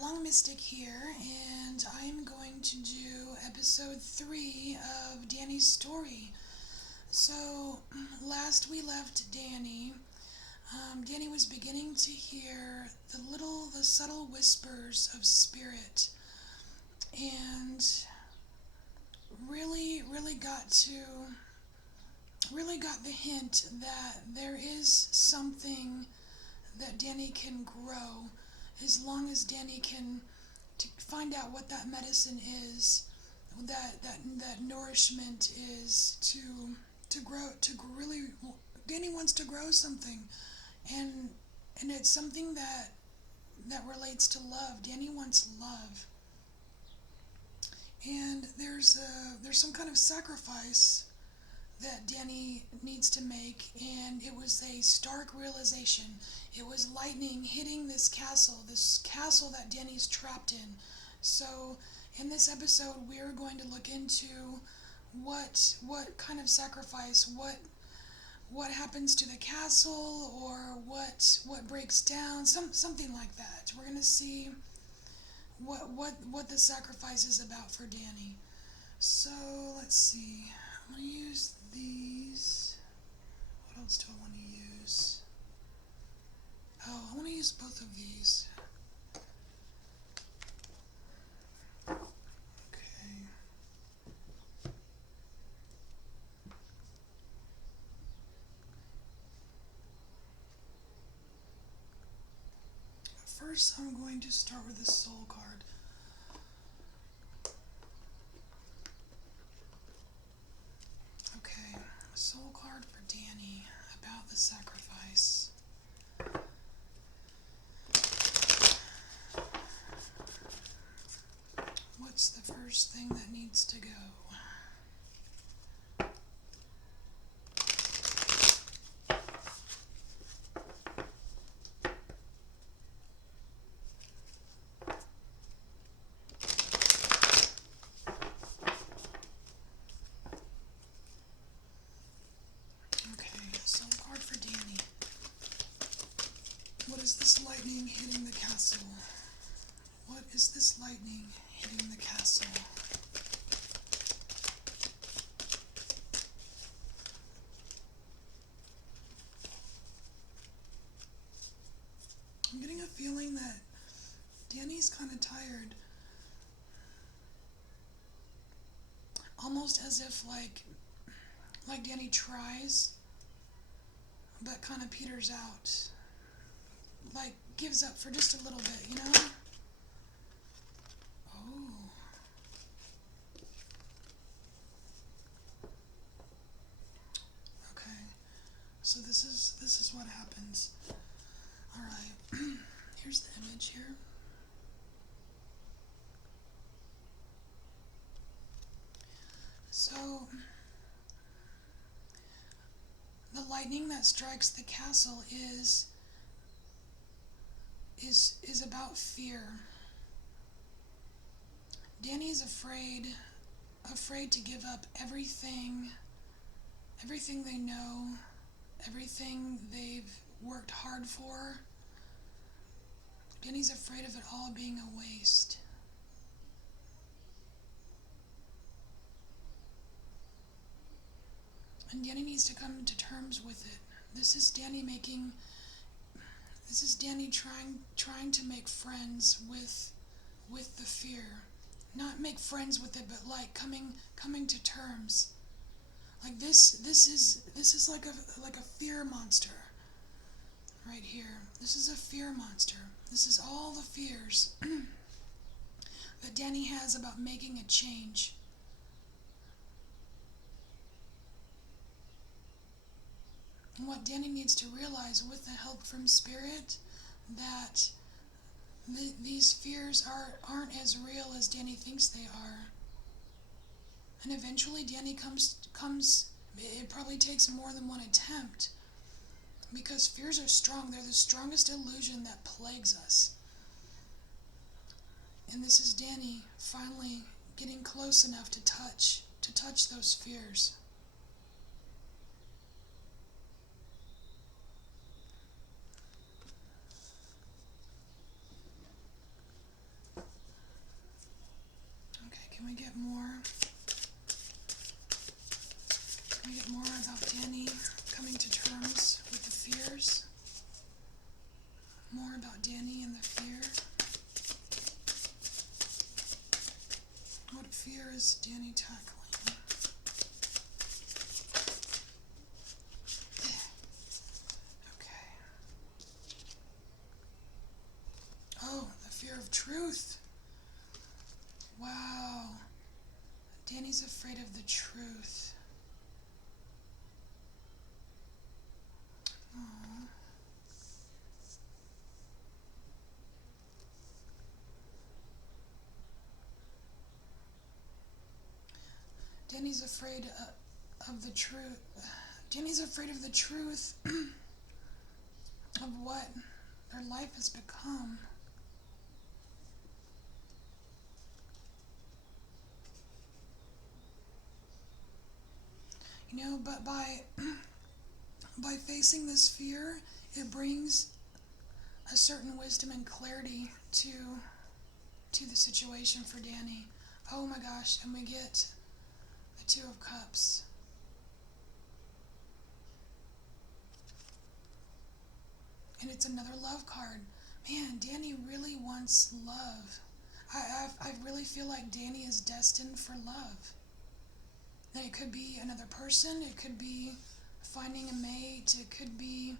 Everlong Mystic here, and I'm going to do episode 3 of Danny's story. So, last we left Danny, Danny was beginning to hear the subtle whispers of spirit, and really got the hint that there is something that Danny can grow as long as Danny can to find out what that medicine is, that nourishment is to grow to really. Danny wants to grow something, and it's something that relates to love. Danny wants love, and there's some kind of sacrifice that Danny needs to make, and it was a stark realization. It was lightning hitting this castle that Danny's trapped in. So, in this episode, we're going to look into what kind of sacrifice, what happens to the castle, or what breaks down, something like that. We're gonna see what the sacrifice is about for Danny. So let's see. I'm going to use these. What else do I want to use? Oh, I want to use both of these. Okay. First, I'm going to start with the soul card. Okay, soul card for Danny about the sacrifice. What's the first thing that needs to go? What is this lightning hitting the castle? What is this lightning hitting the castle? I'm getting a feeling that Danny's kind of tired. Almost as if like Danny tries, but kind of peters out. Like, gives up for just a little bit, you know? Oh. Okay. So this is what happens. Alright. Here's the image here. So the lightning that strikes the castle is about fear. Danny's afraid to give up everything they know, everything they've worked hard for. Danny's afraid of it all being a waste. And Danny needs to come to terms with it. This is Danny trying to make friends with the fear. Not make friends with it, but like coming to terms. Like this is like a fear monster right here. This is a fear monster. This is all the fears that Danny has about making a change. And what Danny needs to realize with the help from Spirit, that these fears aren't as real as Danny thinks they are. And eventually Danny comes, it probably takes more than one attempt, because fears are strong. They're the strongest illusion that plagues us. And this is Danny finally getting close enough to touch those fears. we get more? Can we get more about Danny coming to terms with the fears? More about Danny and the fear. What fear is Danny tackling? Okay. Oh, the fear of truth. Wow. Danny's afraid of the truth. Aww. Danny's afraid of the truth. Danny's afraid of the truth of what their life has become. You know, but by facing this fear, it brings a certain wisdom and clarity to the situation for Danny. Oh my gosh, and we get the Two of Cups. And it's another love card. Man, Danny really wants love. I really feel like Danny is destined for love. And it could be another person, it could be finding a mate, it could be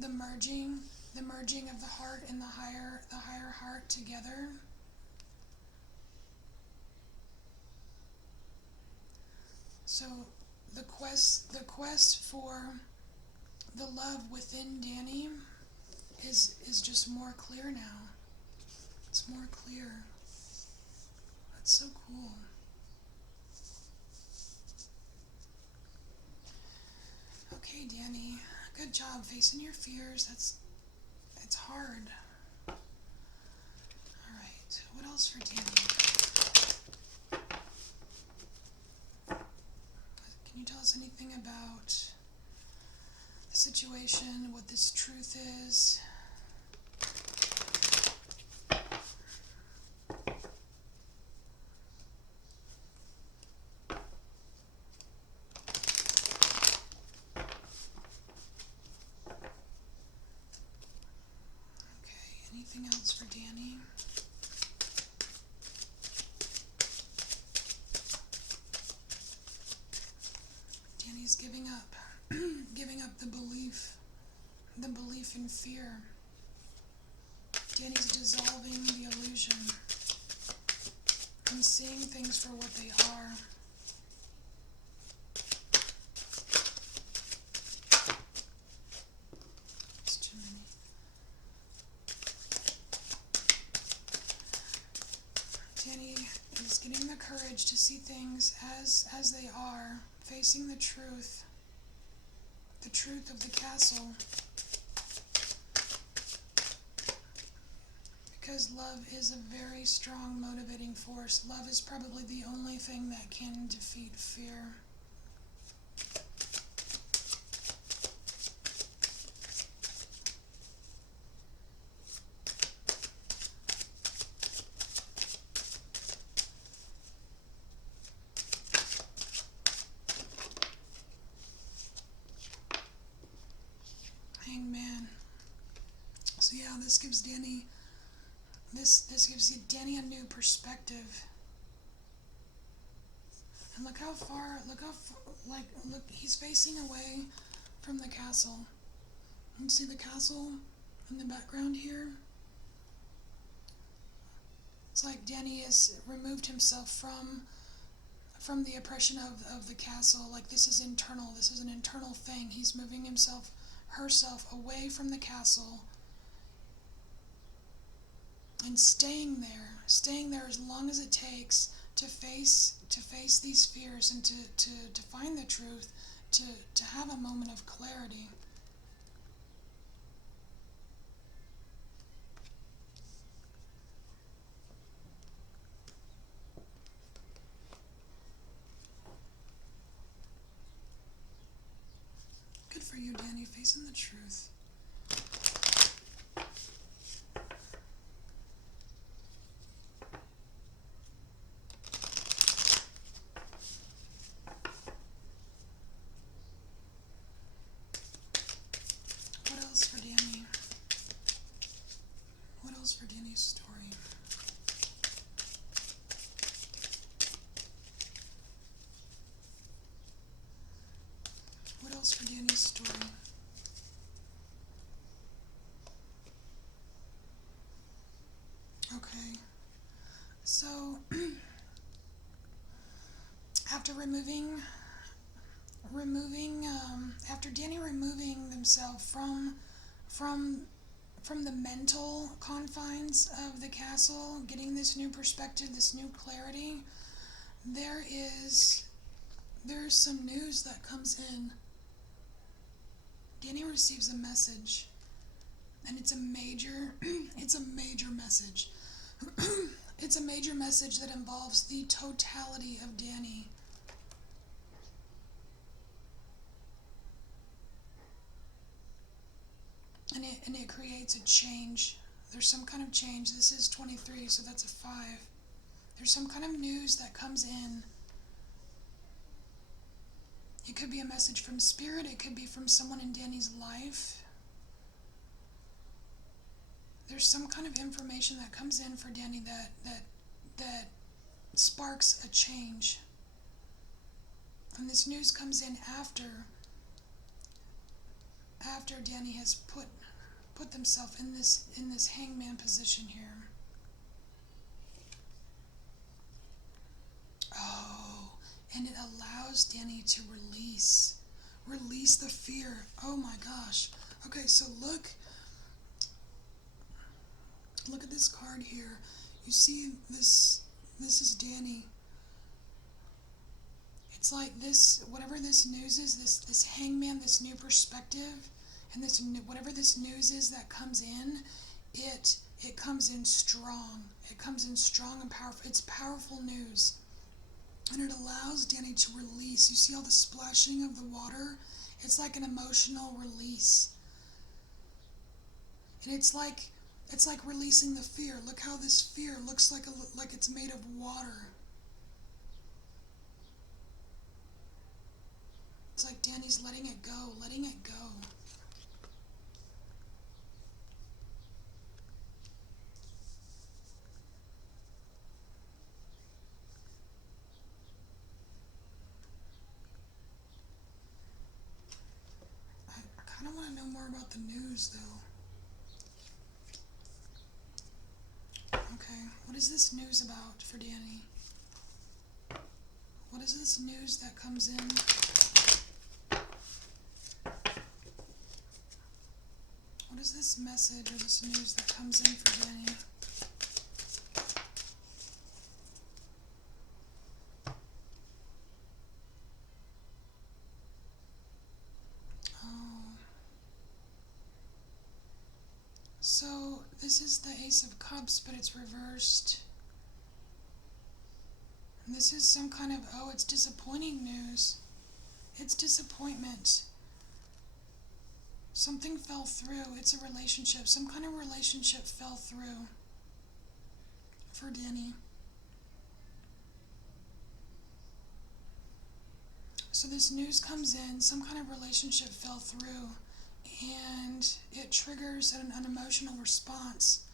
the merging of the heart and the higher heart together. So the quest for the love within Danny is just more clear now. It's more clear. That's so cool. Okay, Danny, good job facing your fears. It's hard. All right, what else for Danny? Can you tell us anything about the situation, what this truth is? Anything else for Danny? Danny's giving up, giving up the belief in fear. Danny's dissolving the illusion and seeing things for what they are. It's too many. Danny is getting the courage to see things as they are, facing the truth of the castle. Because love is a very strong motivating force. Love is probably the only thing that can defeat fear. Hangman. So yeah, this gives Danny a new perspective. And look, he's facing away from the castle. You see the castle in the background here? It's like Danny has removed himself from the oppression of the castle. Like this is internal, this is an internal thing. He's moving herself away from the castle and staying there as long as it takes to face these fears and to find the truth, to have a moment of clarity. Good for you, Danny, facing the truth. Danny's story. What else for Danny's story? Okay. So after after Danny removing themselves from from the mental confines of the castle, getting this new perspective, this new clarity, there's some news that comes in. Danny receives a message, and it's a major message. It's a major message that involves the totality of Danny. And it creates a change. There's some kind of change. This is 23, so that's a 5. There's some kind of news that comes in. It could be a message from Spirit. It could be from someone in Danny's life. There's some kind of information that comes in for Danny that sparks a change. And this news comes in after Danny has put themselves in this hangman position here. Oh, and it allows Danny to release the fear. Oh my gosh. Okay, so look at this card here. You see this is Danny. It's like this, whatever this news is, this hangman, this new perspective, and this whatever this news is that comes in, it comes in strong. It comes in strong and powerful. It's powerful news. And it allows Danny to release. You see all the splashing of the water? It's like an emotional release. And it's like releasing the fear. Look how this fear looks like it's made of water. It's like Danny's letting it go, letting it go. I kind of want to know more about the news, though. Okay, what is this news about for Danny? What is this news that comes in? What is this message or this news that comes in for Danny? Oh. So this is the Ace of Cups, but it's reversed. And this is some kind of, it's disappointing news. It's disappointment. Something fell through. It's a relationship. Some kind of relationship fell through for Danny. So this news comes in, some kind of relationship fell through, and it triggers an emotional response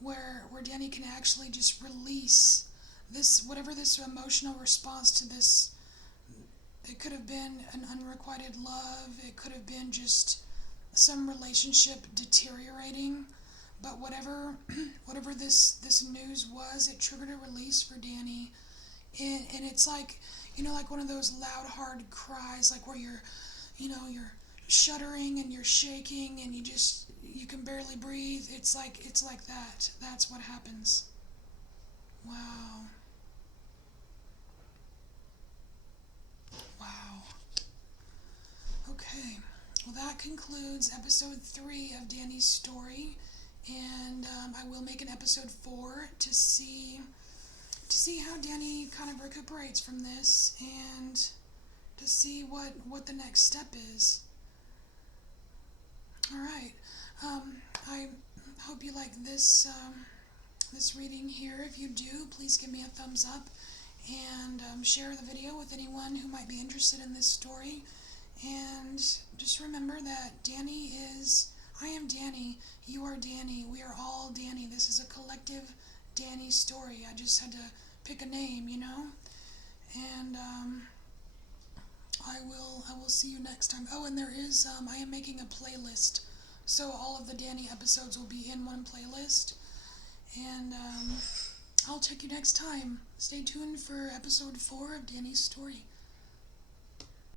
where Danny can actually just release this, whatever this emotional response to this. It could have been an unrequited love. It could have been just some relationship deteriorating. But whatever this news was, it triggered a release for Danny. And it's like, like one of those loud, hard cries, like where you're shuddering and you're shaking and you can barely breathe. It's like that. That's what happens. Wow. Wow. Okay. Well, that concludes episode 3 of Danny's story, and I will make an episode 4 to see how Danny kind of recuperates from this and to see what the next step is. All right. I hope you like this reading here. If you do, please give me a thumbs up and share the video with anyone who might be interested in this story. And just remember that Danny is, I am Danny. You are Danny. We are all Danny. This is a collective Danny story. I just had to pick a name, you know? And I will see you next time. Oh, and there is I am making a playlist. So all of the Danny episodes will be in one playlist. And I'll check you next time. Stay tuned for episode 4 of Danny's story.